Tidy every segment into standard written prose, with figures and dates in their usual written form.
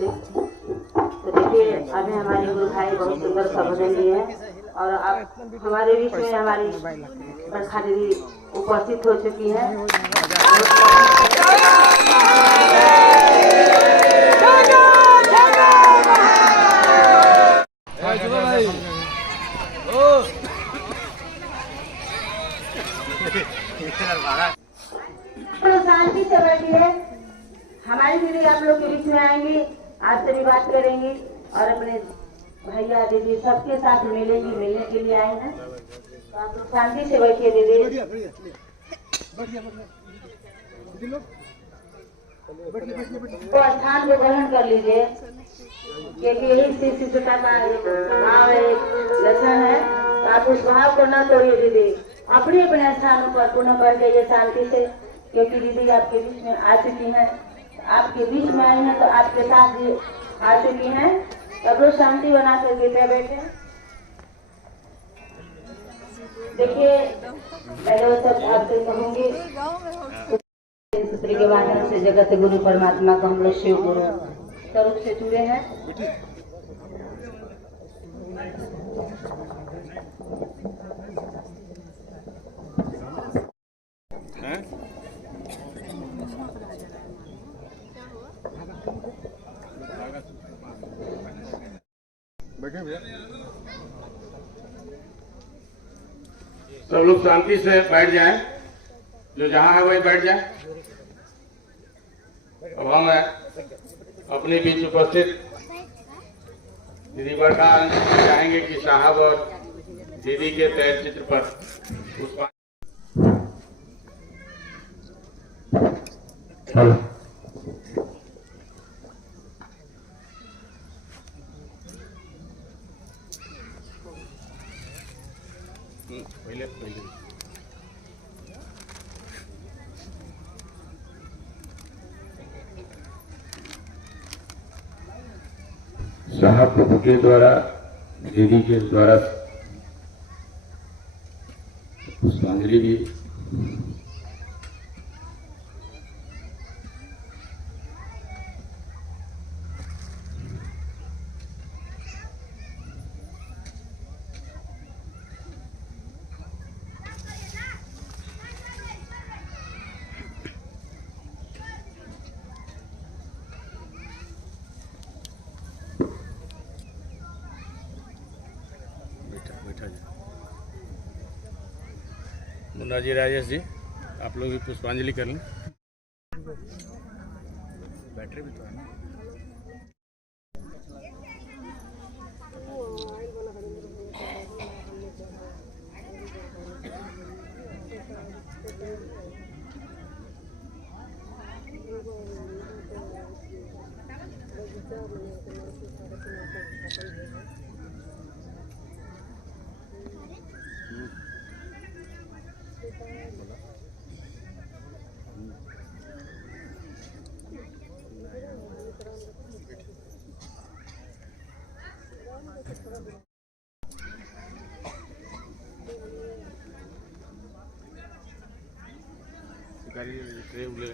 से। तो देखिए अभी हमारे गुरु भाई बहुत सुंदर सा भजन दिए हैं और अब हमारे बीच में हमारी बरखा दीदी उपस्थित हो चुकी है। तो शांति से बैठिए, हमारी दीदी आप लोग के बीच में आएंगी, आपसे भी बात करेंगी और अपने भैया दीदी सबके साथ मिलेंगी, मिलने के लिए आई हैं। तो आप लोग शांति से बैठिए दीदी। तो स्थान को ग्रहण कर लीजिए, क्योंकि यही शिष्यता का भाव है, लक्षण है। तो आप उस भाव को न तोड़िए दीदी, अपने अपने स्थानों पर पुनः बढ़ जाइए शांति से, क्योंकि दीदी आपके बीच में आ चुकी हैं। आपके बीच में आई हैं तो आपके साथ भी आ चुकी हैं। तब लोग शांति बना कर गिरते बैठे। देखिए पहले वो सब आपसे कहूंगी, सूत्र के माध्यम से जगत गुरु परमात्मा को हम लोग शिव गुरु स्वरूप से जुड़े हैं। बैठे भैया, सब लोग शांति से बैठ जाएं, जो जहां है वही बैठ जाएं। अब हम अपने बीच उपस्थित दीदी बरखा चाहेंगे कि साहब और दीदी के तैल चित्र पर पुष्पांजलि। साहब प्रभु के द्वारा दीदी के द्वारा पुष्पांजलि भी मुन्ना जी, राजेश जी, आप लोग भी पुष्पांजलि कर लें। बैटरी भी तो है ना। ट्रे उले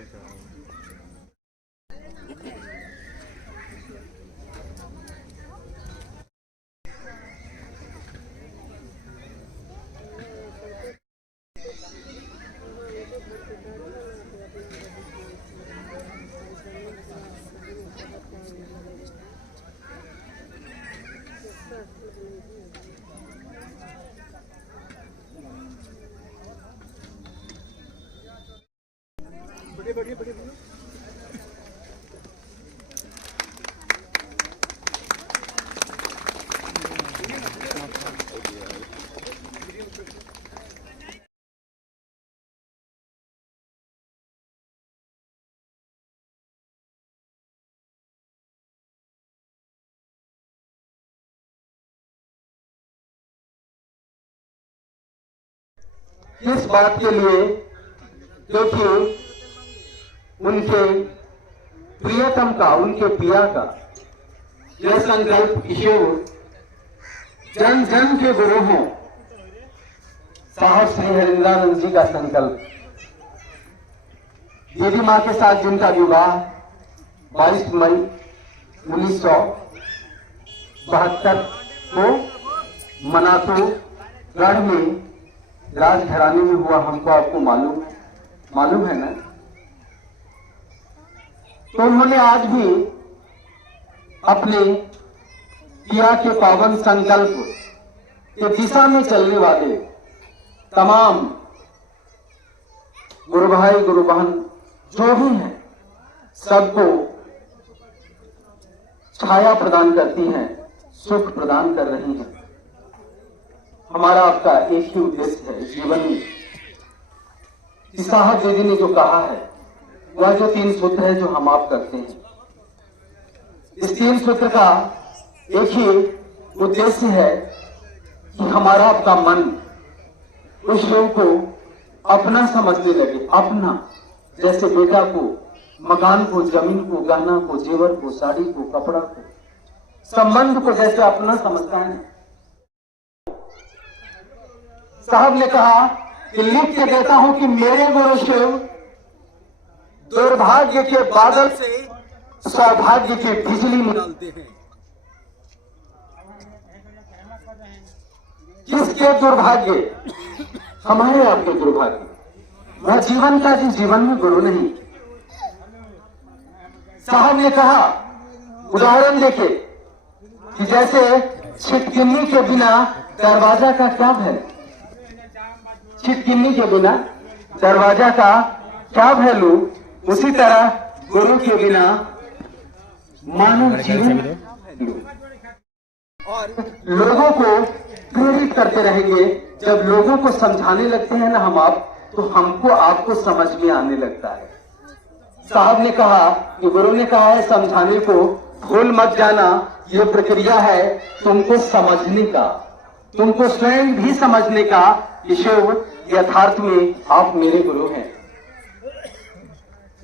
बढ़िया। इस बात के लिए क्योंकि उनके प्रियतम का, उनके पिया का यह संकल्प ईश्वर जन जन के गुरु हैं। साहब श्री हरिंद्रानंद जी का संकल्प, दीदी माँ के साथ जिनका विवाह 22 मई 1972 को मनातू गढ़ में राजघराने में हुआ, हमको आपको मालूम है ना। तो उन्होंने आज भी अपने पिया के पावन संकल्प के दिशा में चलने वाले तमाम गुरु भाई गुरु बहन जो भी हैं सबको छाया प्रदान करती हैं, सुख प्रदान कर रही हैं। हमारा आपका एक ही उद्देश्य है इस जीवन में। साहब दीदी ने जो कहा है वह जो 3 सूत्र है जो हम आप करते हैं, इस 3 सूत्र का एक ही उद्देश्य है कि हमारा आपका मन उस शिव को अपना समझने लगे, अपना, जैसे बेटा को मकान को, जमीन को, गहना को, जेवर को, साड़ी को, कपड़ा को, संबंध को जैसे अपना समझता है। साहब ने कहा कि लिख के देता हूं कि मेरे गुरु शिव दुर्भाग्य के बादल से सौभाग्य की बिजली निकालते हैं। किसके दुर्भाग्य? हमारे आपके दुर्भाग्य। वह जीवन का जिस जीवन में गुरु नहीं। साहब ने कहा, उदाहरण देखे कि जैसे छिटकिनी के बिना दरवाजा का क्या भय, छिटकिनी के बिना दरवाजा का क्या वैल्यू, उसी तरह गुरु के बिना मानव जीवन। और लोगों को प्रेरित करते रहेंगे। जब लोगों को समझाने लगते हैं ना हम आप, तो हमको आपको समझ में आने लगता है। साहब ने कहा कि गुरु ने कहा है समझाने को भूल मत जाना, ये प्रक्रिया है तुमको समझने का, तुमको स्वयं भी समझने का कि शिव यथार्थ में आप मेरे गुरु हैं।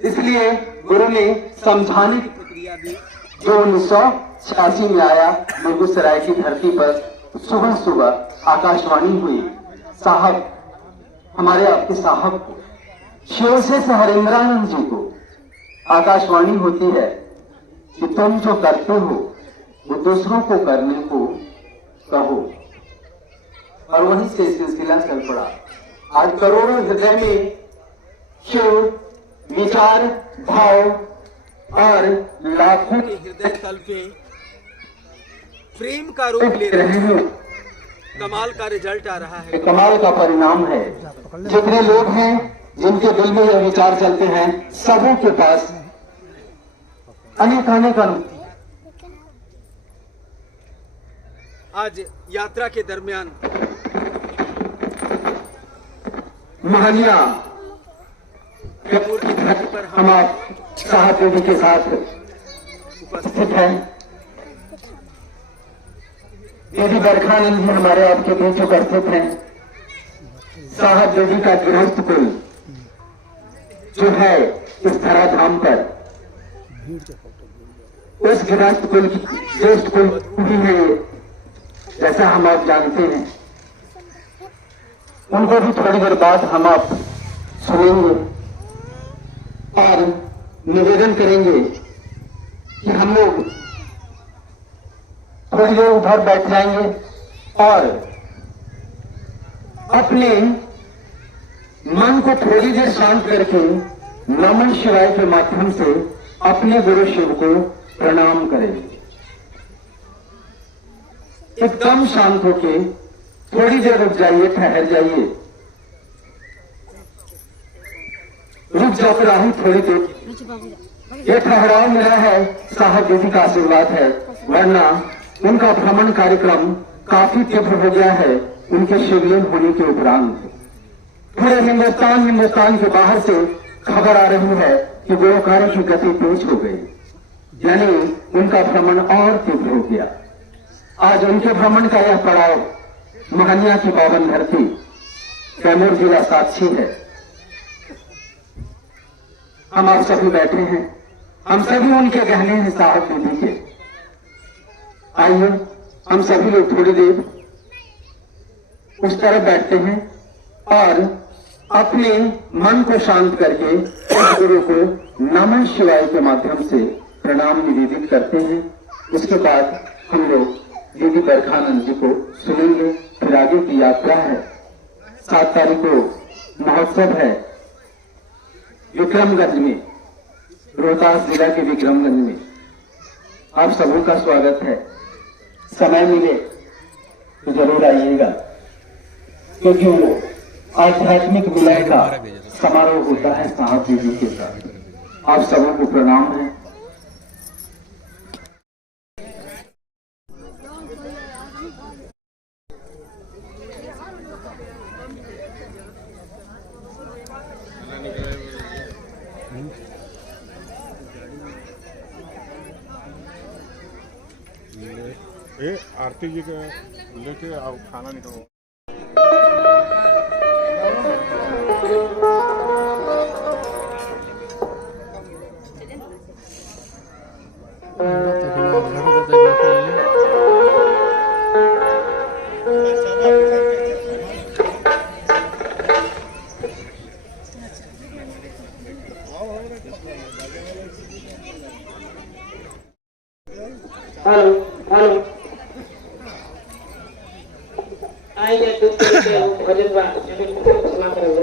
इसलिए गुरु ने समझाने की प्रक्रिया दी, जो 1986 में आया बेगूसराय की धरती पर। सुबह सुबह आकाशवाणी हुई, साहब, हमारे आपके साहब को, शिव से हरेंद्रानंद जी को आकाशवाणी होती है कि तुम जो करते हो वो दूसरों को करने को कहो। और वहीं से सिलसिला चल पड़ा। आज करोड़ों हृदय में शिव विचार, भाव और लाखों के हृदय तल पे प्रेम का रूप ले रहे हैं। कमाल का रिजल्ट आ रहा है, कमाल का परिणाम है। जितने लोग हैं जिनके दिल में यह विचार चलते हैं, सबों के पास अनेक अनुभूति। आज यात्रा के दरमियान महानिया कैमूर की धरती पर हम आप साहब देवी के साथ उपस्थित हैं। देवी बरखानंद जी हमारे आपके बीच उपस्थित हैं। साहब देवी का गृहस्थ कुल जो है इस धरा धाम पर, उस गृहस्थ कुल की ज्येष्ठ कुल भी है, जैसा हम आप जानते हैं। उनको भी थोड़ी देर बाद हम आप सुनेंगे और निवेदन करेंगे कि हम लोग थोड़ी देर उधर बैठ जाएंगे और अपने मन को थोड़ी देर शांत करके नमन शिवाय के माध्यम से अपने गुरु शिव को प्रणाम करेंगे। एकदम शांत होके थोड़ी देर रुक जाइए, ठहर जाइए, रुक जाकर राहु थोड़ी देर। ये ठहराव मिला है साहब दीदी का आशीर्वाद है, वरना उनका भ्रमण कार्यक्रम काफी तीव्र हो गया है उनके शिवलिंग होने के उपरांत। पूरे हिंदुस्तान के बाहर से खबर आ रही है कि गुरु कार्य की गति तेज हो गई, यानी उनका भ्रमण और तीव्र हो गया। आज उनके भ्रमण का यह पड़ाव महानिया की पावन धरती कैमूर जिला साक्षी है। हम आप सभी बैठे हैं, हम सभी उनके गहने हैं साहब दीदी के। आइए हम सभी लोग थोड़ी देर उस तरफ बैठते हैं और अपने मन को शांत करके उस गुरु को नमः शिवाय के माध्यम से प्रणाम निवेदित करते हैं। उसके बाद हम लोग दीदी बरखानंद जी को सुनेंगे। फिर आगे की यात्रा है। 7 तारीख को महोत्सव है विक्रमगंज में, रोहतास जिला के विक्रमगंज में। आप सबों का स्वागत है। समय मिले तो जरूर आइएगा, क्योंकि वो आध्यात्मिक विलय का समारोह होता है साहब दीदी के साथ। आप सबों को प्रणाम है। आरती जी के लेके आप खाना निकलो। हेलो हेलो आइए दूसरे के भजन बा सुना करेंगे।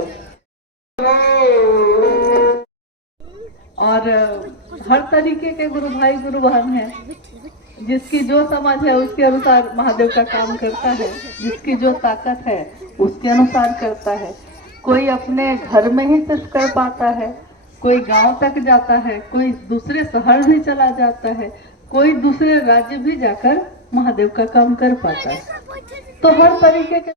और हर तरीके के गुरु भाई गुरु बहन हैं। जिसकी जो समझ है उसके अनुसार महादेव का काम करता है, जिसकी जो ताकत है उसके अनुसार करता है। कोई अपने घर में ही सिर्फ कर पाता है, कोई गांव तक जाता है, कोई दूसरे शहर भी चला जाता है, कोई दूसरे राज्य भी जाकर महादेव का काम कर पाता है। तो हर तरीके के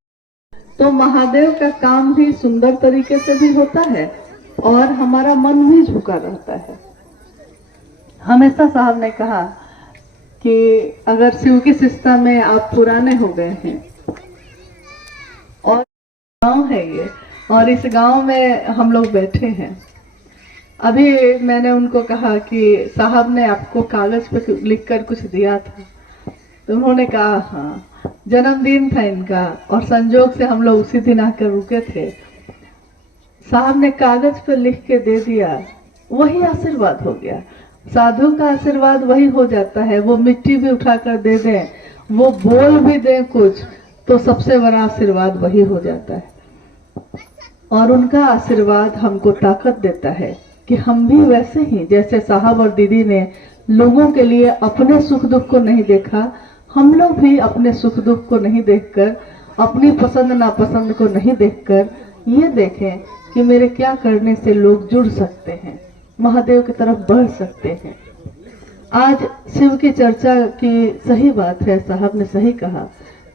तो महादेव का काम भी सुंदर तरीके से भी होता है और हमारा मन भी झुका रहता है। हमेशा साहब ने कहा कि अगर शिव की शिष्टता में आप पुराने हो गए हैं और गांव है ये, और इस गांव में हम लोग बैठे हैं। अभी मैंने उनको कहा कि साहब ने आपको कागज पे लिखकर कुछ दिया था, तो उन्होंने कहा हाँ, जन्मदिन था इनका और संजोग से हम लोग उसी दिन आकर रुके थे। साहब ने कागज पर लिख के दे दिया, वही आशीर्वाद हो गया। साधु का आशीर्वाद वही हो जाता है। वो मिट्टी भी उठाकर दे दें, वो बोल भी दें कुछ, तो सबसे बड़ा आशीर्वाद वही हो जाता है। और उनका आशीर्वाद हमको ताकत देता है कि हम भी वैसे ही जैसे साहब और दीदी ने लोगों के लिए अपने सुख दुख को नहीं देखा, हम लोग भी अपने सुख दुख को नहीं देखकर, अपनी पसंद नापसंद को नहीं देखकर ये देखें कि मेरे क्या करने से लोग जुड़ सकते हैं, महादेव की तरफ बढ़ सकते हैं। आज शिव की चर्चा की सही बात है, साहब ने सही कहा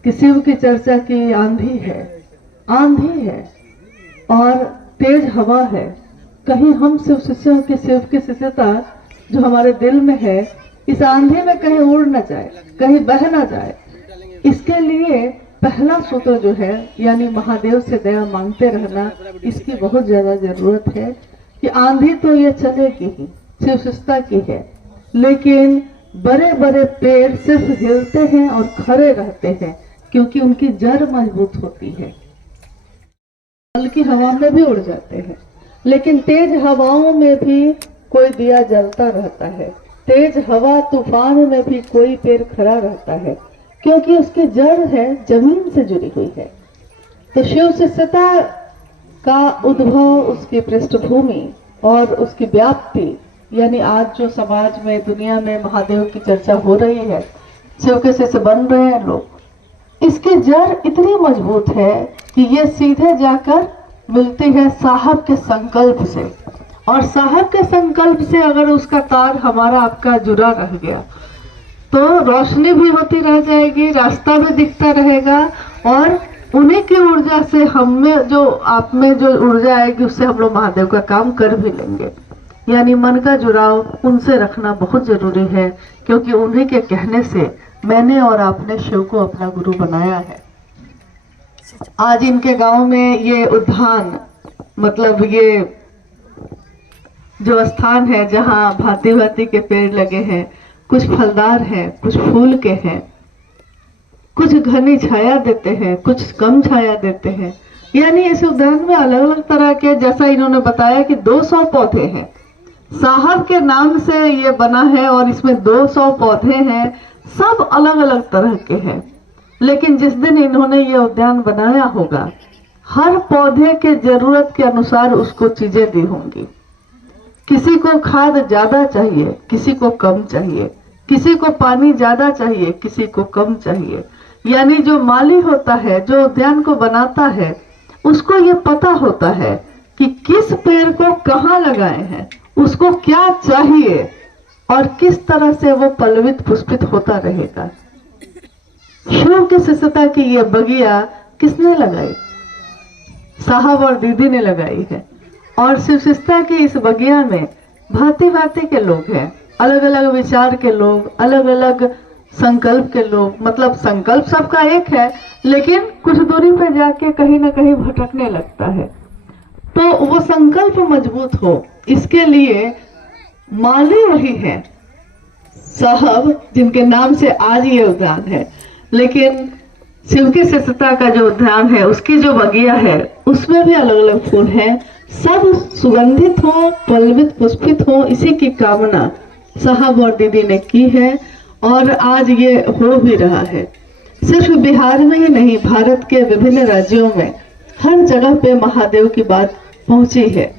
कि शिव की चर्चा की आंधी है, आंधी है और तेज हवा है। कहीं हम शिव शिष्यों की शिव की शिष्यता जो हमारे दिल में है, इस आंधी में कहीं उड़ न जाए, कहीं बह न जाए। इसके लिए पहला सूत्र जो है, यानी महादेव से दया मांगते रहना, इसकी बहुत ज्यादा जरूरत है। कि आंधी तो ये चलेगी ही, शिव शिष्यता की है, लेकिन बड़े बड़े पेड़ सिर्फ हिलते हैं और खड़े रहते हैं क्योंकि उनकी जड़ मजबूत होती है। हल्की हवा में भी उड़ जाते हैं, लेकिन तेज हवाओं में भी कोई दिया जलता रहता है। तेज हवा तूफान में भी कोई पेड़ खड़ा रहता है क्योंकि उसकी जड़ है, जमीन से जुड़ी हुई है। तो शिव शिष्यता का उद्भव, उसकी पृष्ठभूमि और उसकी व्याप्ति, यानी आज जो समाज में दुनिया में महादेव की चर्चा हो रही है, शिव के शिष्य बन रहे हैं लोग, इसकी जड़ इतनी मजबूत है कि ये सीधे जाकर मिलती है साहब के संकल्प से। और साहब के संकल्प से अगर उसका तार हमारा आपका जुड़ा रह गया तो रोशनी भी होती रह जाएगी, रास्ता भी दिखता रहेगा और उन्हीं की ऊर्जा से हम में जो, आप में जो ऊर्जा आएगी उससे हम लोग महादेव का काम कर भी लेंगे। यानी मन का जुड़ाव उनसे रखना बहुत जरूरी है, क्योंकि उन्हीं के कहने से मैंने और आपने शिव को अपना गुरु बनाया है। आज इनके गांव में ये उद्यान, मतलब ये जो स्थान है जहाँ भांति भांति के पेड़ लगे हैं, कुछ फलदार हैं, कुछ फूल के हैं, कुछ घनी छाया देते हैं, कुछ कम छाया देते हैं। यानी इस उद्यान में अलग अलग तरह के, जैसा इन्होंने बताया कि 200 पौधे हैं, साहब के नाम से ये बना है और इसमें 200 पौधे हैं, सब अलग अलग तरह के हैं। लेकिन जिस दिन इन्होंने ये उद्यान बनाया होगा, हर पौधे के जरूरत के अनुसार उसको चीजें दी होंगी। किसी को खाद ज्यादा चाहिए, किसी को कम चाहिए, किसी को पानी ज्यादा चाहिए, किसी को कम चाहिए। यानी जो माली होता है, जो उद्यान को बनाता है, उसको ये पता होता है कि किस पेड़ को कहाँ लगाए हैं, उसको क्या चाहिए और किस तरह से वो पल्लवित पुष्पित होता रहेगा। शिव की शिष्यता की ये बगिया किसने लगाई? साहब और दीदी ने लगाई है। और शिव शिष्यता की इस बगिया में भांति भांति के लोग हैं, अलग अलग विचार के लोग, अलग अलग संकल्प के लोग। मतलब संकल्प सबका एक है, लेकिन कुछ दूरी पे जाके कहीं ना कहीं भटकने लगता है। तो वो संकल्प मजबूत हो, इसके लिए माली वही है साहब, जिनके नाम से आज ये उद्यान है। लेकिन शिव की शिष्यता का जो उद्यान है, उसकी जो बगिया है, उसमें भी अलग अलग फूल हैं। सब सुगंधित हो, पल्लवित पुष्पित हो, इसी की कामना साहब और दीदी ने की है और आज ये हो भी रहा है। सिर्फ बिहार में ही नहीं, भारत के विभिन्न राज्यों में हर जगह पे महादेव की बात पहुंची है।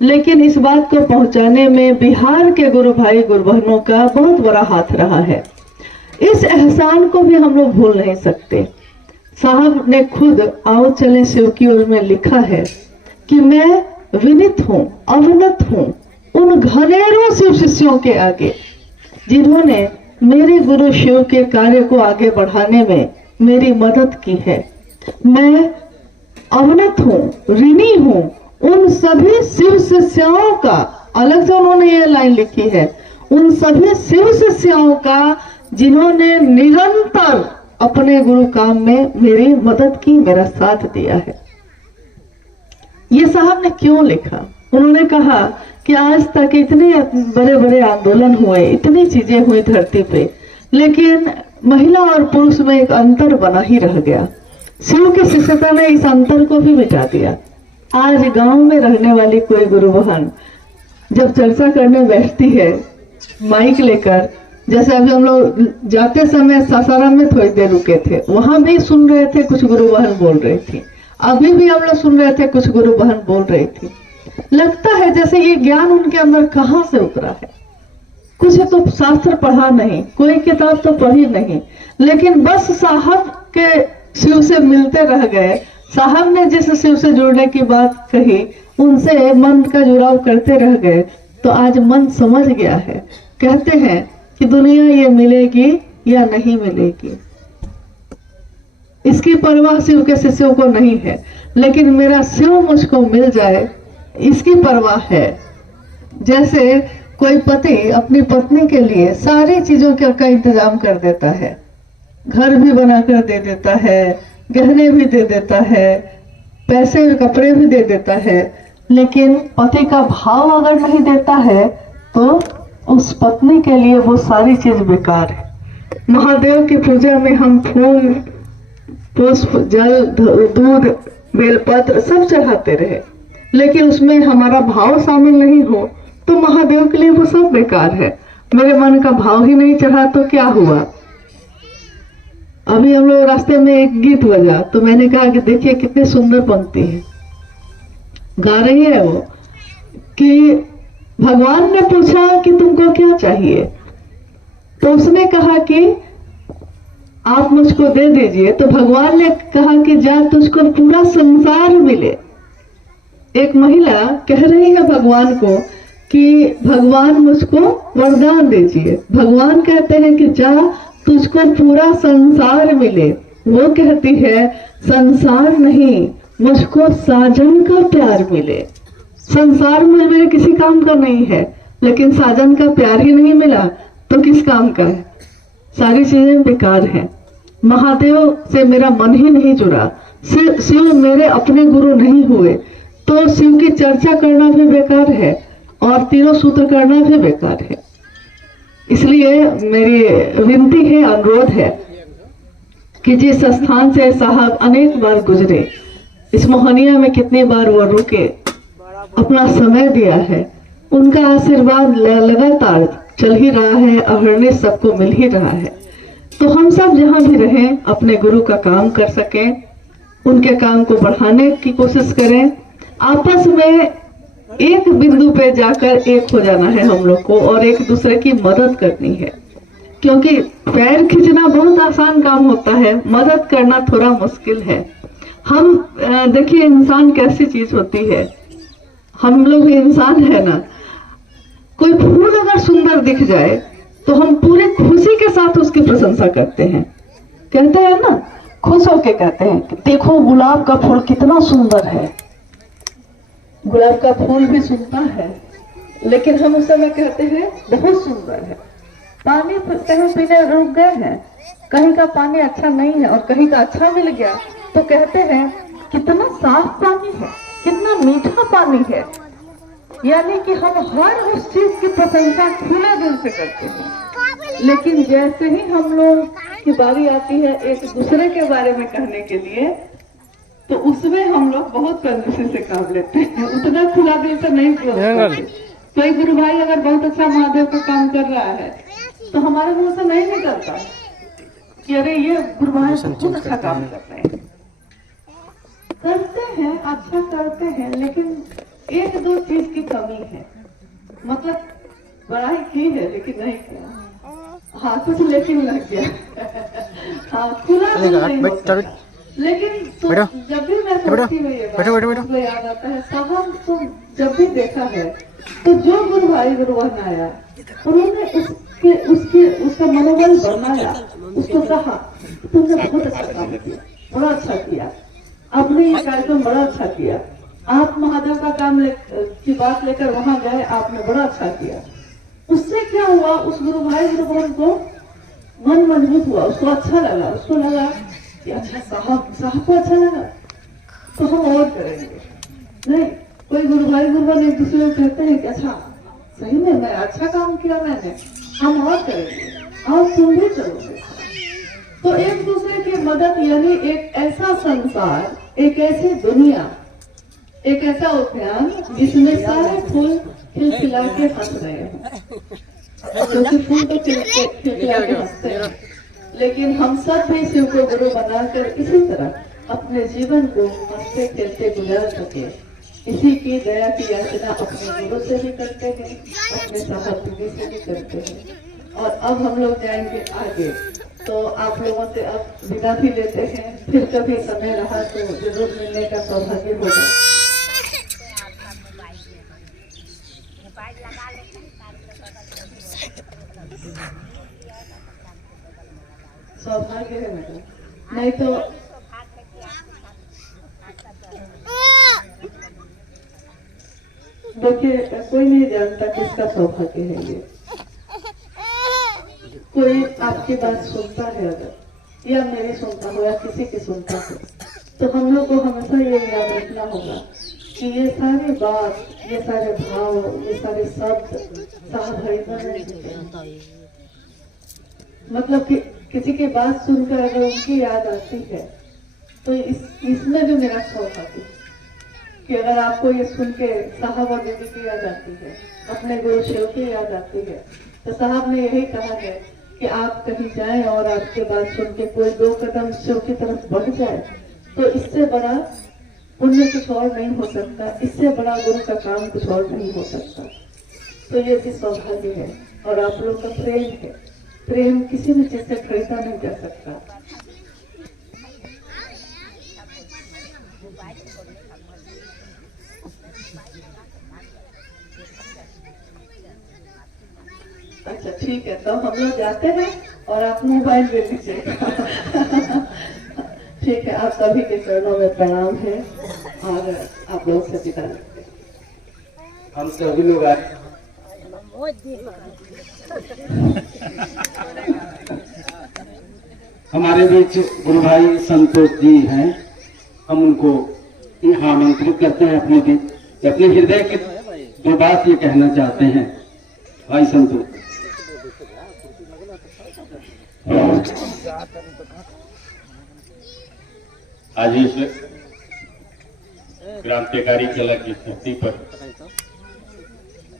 लेकिन इस बात को पहुंचाने में बिहार के गुरु भाई गुरु बहनों का बहुत बड़ा हाथ रहा है। इस एहसान को भी हम लोग भूल नहीं सकते। साहब ने खुद आओ चले शिव की ओर में लिखा है कि मैं विनित हूँ, अवनत हूँ उन घनेरों शिव शिष्यों के आगे, जिन्होंने मेरे गुरु शिव के कार्य को आगे बढ़ाने में मेरी मदद की है। मैं अवनत हूँ, ऋणी हूँ उन सभी शिव शिष्यों का। अलग से उन्होंने ये लाइन लिखी है, उन सभी शिव शिष्यों का जिन्होंने निरंतर अपने गुरु काम में मेरी मदद की, मेरा साथ दिया है। ये साहब ने क्यों लिखा? उन्होंने कहा कि आज तक इतने बड़े बड़े आंदोलन हुए, इतनी चीजें हुई धरती पे, लेकिन महिला और पुरुष में एक अंतर बना ही रह गया। शिव की शिष्यता ने इस अंतर को भी मिटा दिया। आज गांव में रहने वाली कोई गुरु बहन जब चर्चा करने बैठती है माइक लेकर, जैसे अभी हम लोग जाते समय सासाराम में थोड़ी देर रुके थे, वहां भी सुन रहे थे, कुछ गुरु बहन बोल रही थी। अभी भी हम लोग सुन रहे थे, कुछ गुरु बहन बोल रही थी। लगता है जैसे ये ज्ञान उनके अंदर कहाँ से उतरा है। कुछ तो शास्त्र पढ़ा नहीं, कोई किताब तो पढ़ी नहीं, लेकिन बस साहब के शिव से मिलते रह गए। साहब ने जिस शिव से जुड़ने की बात कही, उनसे मन का जुड़ाव करते रह गए, तो आज मन समझ गया है। कहते हैं कि दुनिया ये मिलेगी या नहीं मिलेगी, इसकी परवाह शिव के शिष्यों को नहीं है, लेकिन मेरा शिव मुझको मिल जाए इसकी परवाह है। जैसे कोई पति अपनी पत्नी के लिए सारी चीजों का इंतजाम कर देता है, घर भी बनाकर दे देता है, गहने भी दे देता है, पैसे कपड़े भी दे देता है, लेकिन पति का भाव अगर नहीं देता है तो उस पत्नी के लिए वो सारी चीज बेकार है। महादेव की पूजा में हम फूल, पुष्प, जल, दूध, बेलपत्र सब चढ़ाते रहे, लेकिन उसमें हमारा भाव शामिल नहीं हो तो महादेव के लिए वो सब बेकार है। मेरे मन का भाव ही नहीं चढ़ा तो क्या हुआ? अभी हम लोग रास्ते में एक गीत बजा तो मैंने कहा कि देखिए कितनी सुंदर पंक्ति है, गा रही है वो कि भगवान ने पूछा कि तुमको क्या चाहिए, तो उसने कहा कि आप मुझको दे दीजिए। तो भगवान ने कहा कि जा तुझको पूरा संसार मिले। एक महिला कह रही है भगवान को कि भगवान मुझको वरदान दीजिए। भगवान कहते हैं कि जा तुझको पूरा संसार मिले। वो कहती है संसार नहीं, मुझको साजन का प्यार मिले। संसार में मेरे किसी काम का नहीं है, लेकिन साजन का प्यार ही नहीं मिला तो किस काम का है? सारी चीजें बेकार हैं। महादेव से मेरा मन ही नहीं जुड़ा, शिव मेरे अपने गुरु नहीं हुए तो शिव की चर्चा करना भी बेकार है और तीनों सूत्र करना भी बेकार है। इसलिए मेरी विनती है, अनुरोध है कि जिस स्थान से साहब अनेक बार गुजरे, इस मोहनिया में कितनी बार वो रुके, अपना समय दिया है, उनका आशीर्वाद लगातार चल ही रहा है, अवेयरनेस सबको मिल ही रहा है। तो हम सब जहाँ भी रहें अपने गुरु का काम कर सकें, उनके काम को बढ़ाने की कोशिश करें। आपस में एक बिंदु पे जाकर एक हो जाना है हम लोग को, और एक दूसरे की मदद करनी है। क्योंकि पैर खींचना बहुत आसान काम होता है, मदद करना थोड़ा मुश्किल है। हम देखिए इंसान कैसी चीज होती है, हम लोग इंसान है ना। कोई फूल अगर सुंदर दिख जाए तो हम पूरे खुशी के साथ उसकी प्रशंसा करते हैं, कहते हैं ना, खुश होके कहते हैं कि देखो गुलाब का फूल कितना सुंदर है। गुलाब का फूल भी सुंदर है, लेकिन हम उस समय कहते हैं बहुत सुंदर है। पानी कहीं पीने रुक गए हैं, कहीं का पानी अच्छा नहीं है और कहीं का अच्छा मिल गया तो कहते हैं कितना साफ पानी है, कितना मीठा पानी है। यानी कि हम हर उस चीज की प्रशंसा खुले दिल से करते हैं। लेकिन जैसे ही हम लोग की बारी आती है एक दूसरे के बारे में कहने के लिए, तो उसमें हम लोग बहुत कंजूसी से काम लेते हैं, उतना खुला दिल से नहीं करते। कोई गुरु भाई अगर बहुत अच्छा महादेव का काम कर रहा है तो हमारे मुंह से नहीं निकलता कि अरे ये गुरु भाई बहुत अच्छा काम कर रहे हैं। करते हैं, अच्छा करते हैं, लेकिन एक दो चीज की कमी है। मतलब बड़ाई की है लेकिन नहीं किया, हाँ कुछ लेकिन लग गया। हाँ खुला नहीं होता। लेकिन तो जब भी मैं सोचती हूँ ये बात मुझे याद आता है, साहब तो जब भी देखा है तो जो गुरु भाई गुरु बहन आया उन्होंने उसका मनोबल बनाया, उसको कहा तुमने बहुत अच्छा काम किया, बड़ा अच्छा किया, आपने ये कार्यक्रम बड़ा अच्छा किया, आप महादेव का काम की बात लेकर वहां गए, आपने बड़ा अच्छा किया। उससे क्या हुआ, उस गुरु भाई गुरु बहन को मन मजबूत हुआ, उसको अच्छा लगा, उसको लगा कि अच्छा साहब को अच्छा लगा तो हम और करेंगे। नहीं, कोई गुरु भाई गुरु बहन एक दूसरे को कहते हैं कि अच्छा सही में मैं अच्छा काम किया मैंने, हम और करेंगे और तुम भी चलोगे। तो एक दूसरे की मदद, यानी एक ऐसा संसार, एक ऐसी दुनिया, एक ऐसा उद्यान जिसमें सारे फूल खिलखिला के हंस रहे हैं, क्योंकि फूल तो खिलखिला के हंसते हैं। लेकिन हम सब भी शिव को गुरु बनाकर इसी तरह अपने जीवन को हंसते खेलते गुजार सके, इसी की दया की याचना अपने गुरु से भी करते हैं, अपने सहयोगी से भी करते हैं। और अब हम लोग जाएंगे आगे, तो आप लोगों से अब विदा भी लेते हैं। फिर कभी समय रहा तो जरूर मिलने का सौभाग्य होगा। सौभाग्य है मैडम, नहीं तो देखिए कोई नहीं जानता किसका सौभाग्य है ये। कोई आपकी बात सुनता है अगर, या मेरी सुनता हो या किसी की सुनता हो, तो हम लोग को हमेशा ये याद रखना होगा कि ये सारी बात, ये सारे भाव, ये सारे शब्द साहब हरिदास ने, मतलब कि किसी की बात सुनकर अगर उनकी याद आती है तो इसमें भी मेरा सौभाग्य कि अगर आपको ये सुन के साहब और दीदी की याद आती है, अपने गुरु शिव की याद आती है, तो साहब ने यही कहा है कि आप कहीं जाएं और आपके बात सुन के कोई 2 कदम शिव की तरफ बढ़ जाए, तो इससे बड़ा पुण्य कुछ और नहीं हो सकता, इससे बड़ा गुरु का काम कुछ और नहीं हो सकता। तो ये भी सौभाग्य है और आप लोग का प्रेम है। प्रेम किसी भी चीज से खरीदा नहीं जा सकता। अच्छा ठीक है, तो हम लोग जाते हैं और आप मोबाइल ले लीजिएगा। ठीक है, आप सभी के चरणों में प्रणाम है और आप लोग से विदा लेते हैं। हम सभी लोग आए हमारे बीच गुरु भाई संतोष जी हैं, हम उनको यहाँ आमंत्रित करते हैं अपने बीच, अपने हृदय की जो बात ये कहना चाहते हैं। भाई संतोष। आज इस क्रांतिकारी कला की धरती पर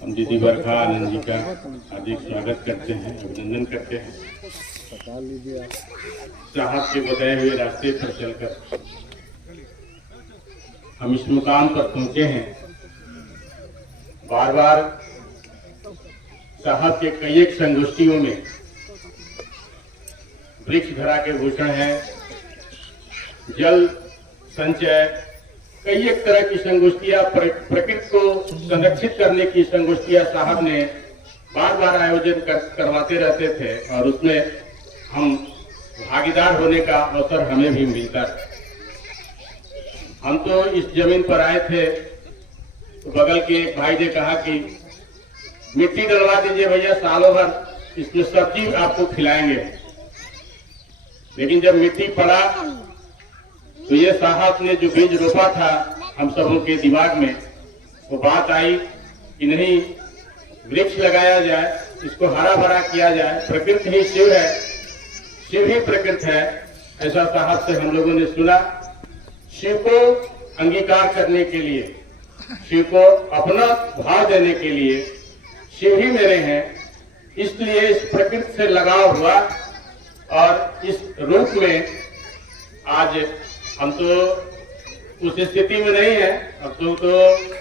हम दीदी बरखा आनंद जी का हार्दिक स्वागत करते हैं, अभिनंदन करते हैं। साहब के बताए हुए रास्ते पर चलकर हम इस मुकाम पर पहुंचे हैं। बार बार साहब के कई एक संगोष्ठियों में वृक्ष धरा के घोषण है, जल संचय, कई एक तरह की संगोष्ठियां, प्रकृति को संरक्षित करने की संगोष्ठियां साहब ने बार बार आयोजन करवाते रहते थे और उसमें हम भागीदार होने का अवसर हमें भी मिलता है। हम तो इस जमीन पर आए थे तो बगल के एक भाई ने कहा कि मिट्टी डलवा दीजिए भैया, सालों भर इसमें सब्जी आपको खिलाएंगे। लेकिन जब मिट्टी पड़ा तो ये साहब ने जो बीज रोपा था हम सबों के दिमाग में, वो बात आई कि नहीं, वृक्ष लगाया जाए, इसको हरा भरा किया जाए। प्रकृति ही शिव है, शिव ही प्रकृति है, ऐसा साहब से हम लोगों ने सुना। शिव को अंगीकार करने के लिए, शिव को अपना भाव देने के लिए, शिव ही मेरे हैं, इसलिए इस प्रकृति से लगाव हुआ। और इस रूप में आज हम तो उस स्थिति में नहीं है। अब तो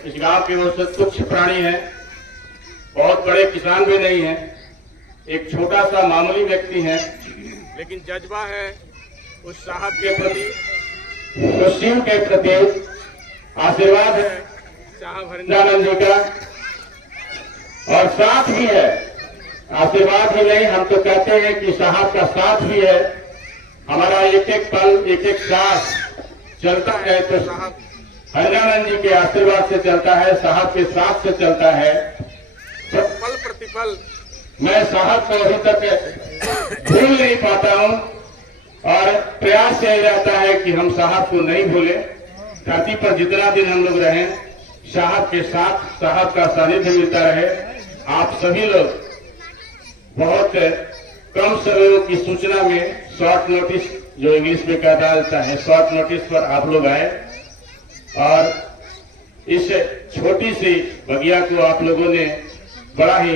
इस गांव के वो तुच्छ प्राणी है, बहुत बड़े किसान भी नहीं है, एक छोटा सा मामूली व्यक्ति है, लेकिन जज्बा है उस साहब के प्रति, उस शिव के प्रति। आशीर्वाद है साहब हरिंदानंद जी का, और साथ भी है, आशीर्वाद ही नहीं, हम तो कहते हैं कि साहब का साथ भी है। हमारा एक एक पल, एक एक सांस चलता है तो साहब हरिंदानंद जी के आशीर्वाद से चलता है, साहब के साथ से चलता है। तो पल प्रतिपल मैं साहब को अभी तक भूल नहीं पाता हूं और प्रयास यही रहता है कि हम साहब को नहीं भूले। धरती पर जितना दिन हम लोग रहें, साहब के साथ, साहब का सानिध्य मिलता रहे। आप सभी लोग बहुत कम समय की सूचना में, शॉर्ट नोटिस जो इंग्लिश में कहा जाता है, शॉर्ट नोटिस पर आप लोग आए और इस छोटी सी बगिया को आप लोगों ने बड़ा ही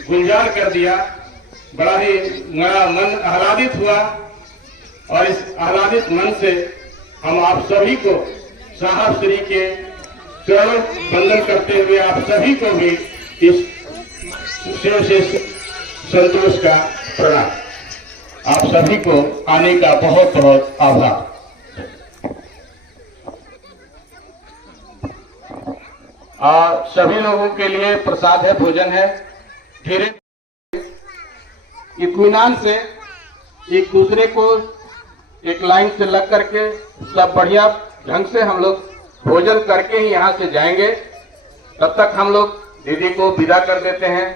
गुलजार कर दिया, बड़ा ही मेरा मन आह्लादित हुआ। और इस आह्लादित मन से हम आप सभी को साहब श्री के चरण वंदन करते हुए आप सभी को भी इस शिव से संतोष का प्रणाम। आप सभी को आने का बहुत बहुत आभार। सभी लोगों के लिए प्रसाद है, भोजन है। धीरे इत्मीनान से एक दूसरे को एक लाइन से लग करके सब बढ़िया ढंग से हम लोग भोजन करके ही यहाँ से जाएंगे। तब तक हम लोग दीदी को विदा कर देते हैं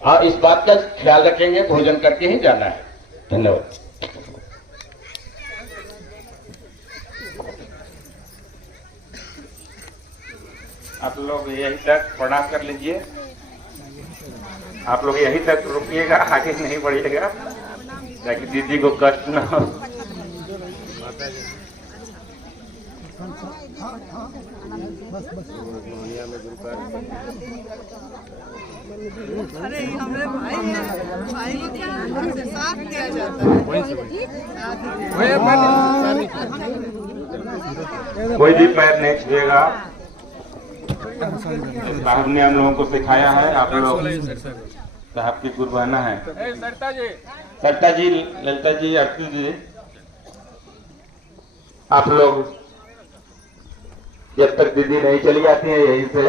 और इस बात का ख्याल रखेंगे, भोजन करके ही जाना है। धन्यवाद। आप लोग यहीं तक प्रणाम कर लीजिए। आप लोग यहीं तक रुकिएगा, आगे नहीं बढ़िएगा ताकि दीदी को कष्ट न हो। अरे हमारे भाई हैं, भाई को साथ दिया जाता है। कोई भी पैर नहीं छुएगा। साहब ने हम लोगों को सिखाया है। आप लोग साहब की कुर्बाना है। सरता जी, ललिता जी, आरती जी, आप लोग जब तक दीदी नहीं चली जाती है यहीं से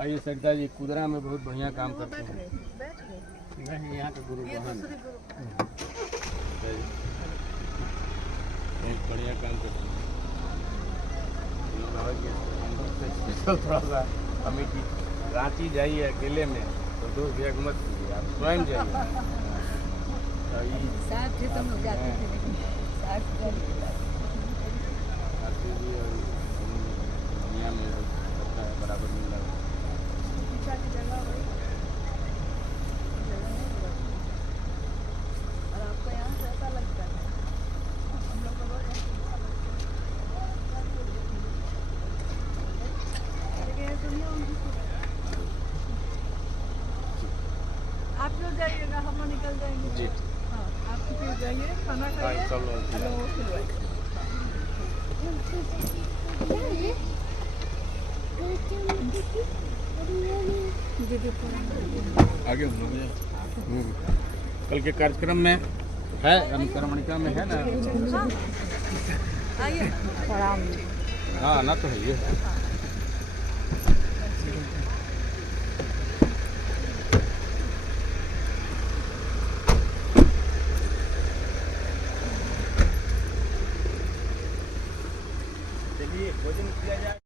आइए। सरता जी कुदरा में बहुत बढ़िया काम करते हैं। नहीं, यहाँ के गुरु बहन बहुत बढ़िया काम करते हैं। थोड़ा सा कमेटी रांची जाइए अकेले में तो दोस्त भैया मत कीजिए, आप स्वयं जाइए। साथ थे तुम लोग जाते थे, लेकिन साथ दुनिया में बराबर मिल रहा है। और आपको यहाँ से ऐसा लगता है हम लोग को जाएंगे। जी। हाँ, आप फिर जाइए, खाना खाइए, चलो। चलो वो खिलवाइए। आगे कल के कार्यक्रम में है, अनुक्रमणिका में है ना। हाँ ना, तो है ये।